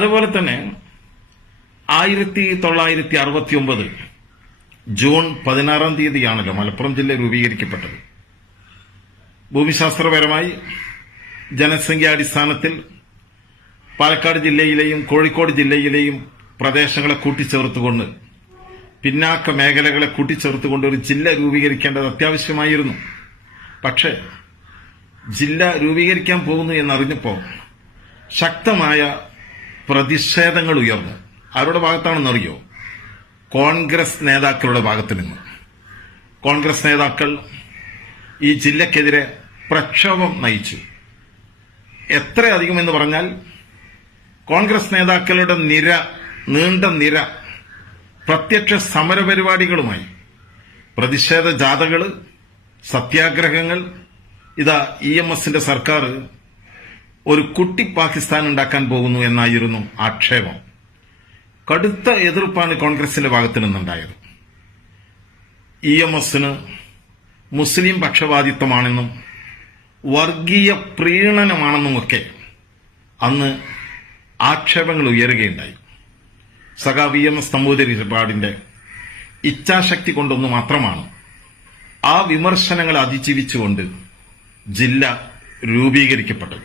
അതുപോലെ തന്നെ 1969 ജൂൺ 16 തീയതിയാണല്ലോ മലപ്പുറം ജില്ല രൂപീകരിക്കപ്പെട്ടത്. ഭൂമിശാസ്ത്രപരമായി ജനസംഖ്യാടിസ്ഥാനത്തിൽ പാലക്കാട് ജില്ലയിലെയും കോഴിക്കോട് ജില്ലയിലെയും പ്രദേശങ്ങളെ കൂട്ടിച്ചേർത്തുകൊണ്ട്, പിന്നാക്ക മേഖലകളെ കൂട്ടിച്ചേർത്തുകൊണ്ട് ഒരു ജില്ല രൂപീകരിക്കേണ്ടത് അത്യാവശ്യമായിരുന്നു. പക്ഷേ ജില്ല രൂപീകരിക്കാൻ പോകുന്നു എന്നറിഞ്ഞപ്പോൾ ശക്തമായ പ്രതിഷേധങ്ങൾ ഉയർന്നു. ആരുടെ ഭാഗത്താണെന്നറിയോ? കോൺഗ്രസ് നേതാക്കളുടെ ഭാഗത്ത് നിന്ന്. കോൺഗ്രസ് നേതാക്കൾ ഈ ജില്ലക്കെതിരെ പ്രക്ഷോഭം നയിച്ചു. എത്രയധികം എന്ന് പറഞ്ഞാൽ കോൺഗ്രസ് നേതാക്കളുടെ നീണ്ട നിര പ്രത്യക്ഷ സമരപരിപാടികളുമായി പ്രതിഷേധ ജാഥകൾ, സത്യാഗ്രഹങ്ങൾ. ഇതാ EMSന്റെ സർക്കാർ ഒരു കുട്ടി പാകിസ്ഥാൻ ഉണ്ടാക്കാൻ പോകുന്നു എന്നായിരുന്നു ആക്ഷേപം. കടുത്ത എതിർപ്പാണ് കോൺഗ്രസിന്റെ ഭാഗത്ത് നിന്നുണ്ടായത്. EMSന് മുസ്ലിം പക്ഷപാതിത്വമാണെന്നും വർഗീയ പ്രീണനമാണെന്നുമൊക്കെ അന്ന് ആക്ഷേപങ്ങൾ ഉയരുകയുണ്ടായി. സഖാവ് EMS നമ്പൂതിരിപ്പാടിന്റെ ഇച്ഛാശക്തി കൊണ്ടൊന്നു മാത്രമാണ് ആ വിമർശനങ്ങളെ അതിജീവിച്ചുകൊണ്ട് ജില്ല രൂപീകരിക്കപ്പെട്ടത്.